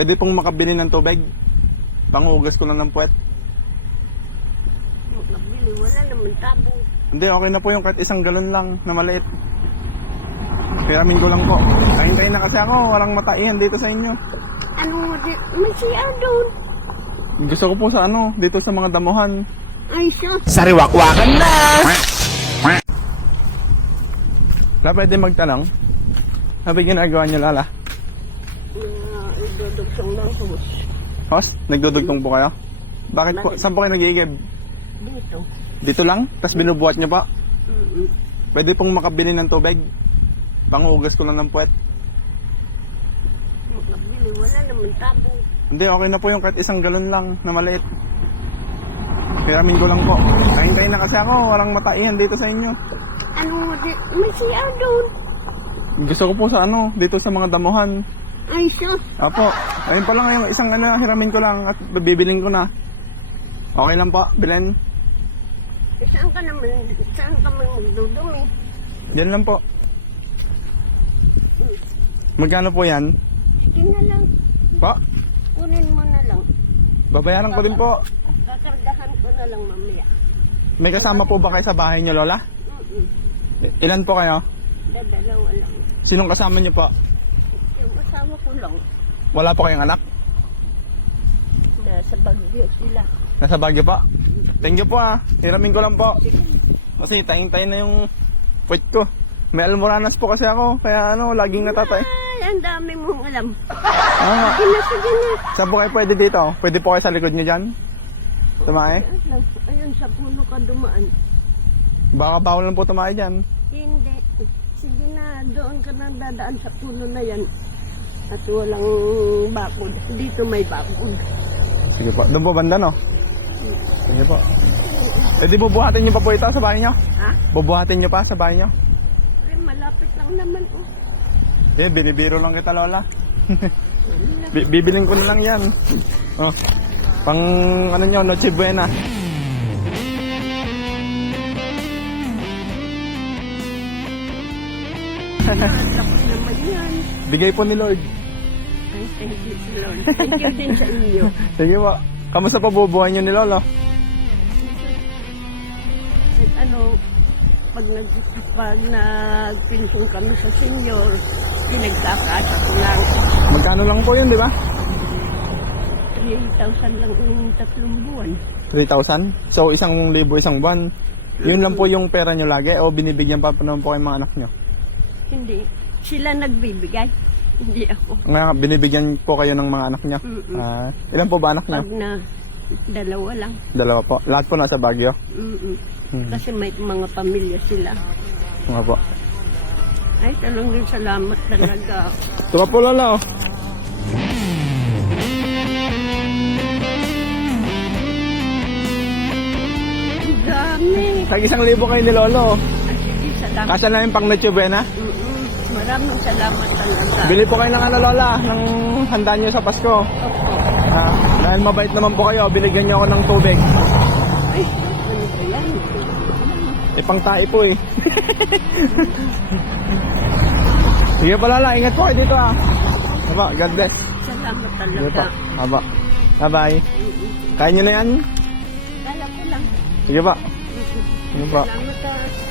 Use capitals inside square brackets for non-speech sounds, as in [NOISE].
Pwede pong makabili ng tubig. Pangugas ko lang ng puwet. Nabili, wala naman tabo. Hindi, okay na po yung kahit isang galon lang na maliit. Piramin ko lang po. Kain-kain na kasi ako. Walang mataihan dito sa inyo. Ano? May siya doon. Gusto ko po sa ano, dito sa mga damuhan. Ay, siya. Sariwakwakan na! La, pwede magtanong? Sabi ginagawa niyo, Lala? Idodugsong ng hus. Host, nagdudugtong po kayo? Bakit po? Saan po kayo nagigib? Dito. Dito lang? Tapos binubuhat niyo pa? Mm-mm. Pwede pong makabili ng tubig. Pangugas ko lang ng puwet. Nabili, wala naman tabo. Hindi, okay na po yung kahit isang galon lang na maliit. Piramin ko lang po. Kain-kain na kasi ako. Walang mataihan dito sa inyo. Ano? May siya doon. Gusto ko po sa ano, dito sa mga damuhan. Ay, siya. Apo, ayun pa lang yung isang ano, hiramin ko lang at bibiling ko na. Okay lang po, bilhin. Eh, Saan ka naman? Saan ka man magdudumi? Yan lang po. Magkano po yan? Sige na lang. Po? Kunin mo na lang. Babayaran ko rin po. Kakargahan ko na lang mamaya. May kasama po ba kayo sa bahay niyo, Lola? Mm-mm. Ilan po kayo? Dadalawa lang. Sinong kasama niyo po? Asawa ko lang. Wala po kayong anak? Nasa Bagyo sila. Nasa Baguio po? Thank you po ah. Hiramin ko lang po. Kasi tayin-tayin na yung puwet ko. May almoranas po kasi ako. Kaya ano, laging natatay. Ay, ang dami mong alam. Ah, Sige na, saan po kayo pwede dito? Pwede po kayo sa likod niyo dyan? Tumae? Ayun, sa puno ka dumaan. Baka bawal lang po tumae dyan. Hindi. Sige na, doon ka na dadaan sa puno na yan. At walang bakod. Dito may bakod. Sige po. Doon po banda no? Sige po. Eh di bubuhatin niyo pa po ito sa bahay niyo? Ha? Bubuhatin niyo pa sa bahay niyo? Ay, malapit lang naman. Oh. Eh, binibiro lang kita lola. Bi- bibiling ko na lang yan. Oh. Pang ano niyo, Noche Buena. Bigay po ni Lord. Ay, thank you, Lord. Thank you din sa inyo. Sige po. Kamusta po bubuhay niyo ni Lolo? At ano, pag nag pag nagpinsong kami sa senior, pinagkakasa ko lang. Magkano lang po yun, di ba? 3,000 lang yung tatlong buwan. 3,000? So, isang libo isang buwan. Yun lang po yung pera nyo lagi o binibigyan pa pa naman po kayo mga anak nyo? Hindi. Sila nagbibigay. Hindi ako. Nga, binibigyan po kayo ng mga anak nyo? Mm-mm. Ah, ilan po ba anak nyo? Pag na dalawa lang. Dalawa po. Lahat po nasa Baguio? Mm-mm. Hmm. Kasi may mga pamilya sila. Nga po. Ay, talong salamat talaga. Pa po lolo. Ang dami. Tag isang libo kayo ni lolo. Ay, sige, salamat. Kasya na yung pang Buena. Mm-mm. Maraming salamat talaga. Bili po kayo ng ano lola, ng handa nyo sa Pasko. Opo. Ah, dahil mabait naman po kayo, biligyan nyo ako ng tubig. Ay, ano ba yan? Eh, pang tae po eh. [LAUGHS] Sige pa lala, ingat po kayo dito ah. Aba, God bless. Salamat Sige po. talaga. Aba. Bye-bye. Kaya nyo na yan? Kala ko lang. Sige pa. Sige po. Salamat ah.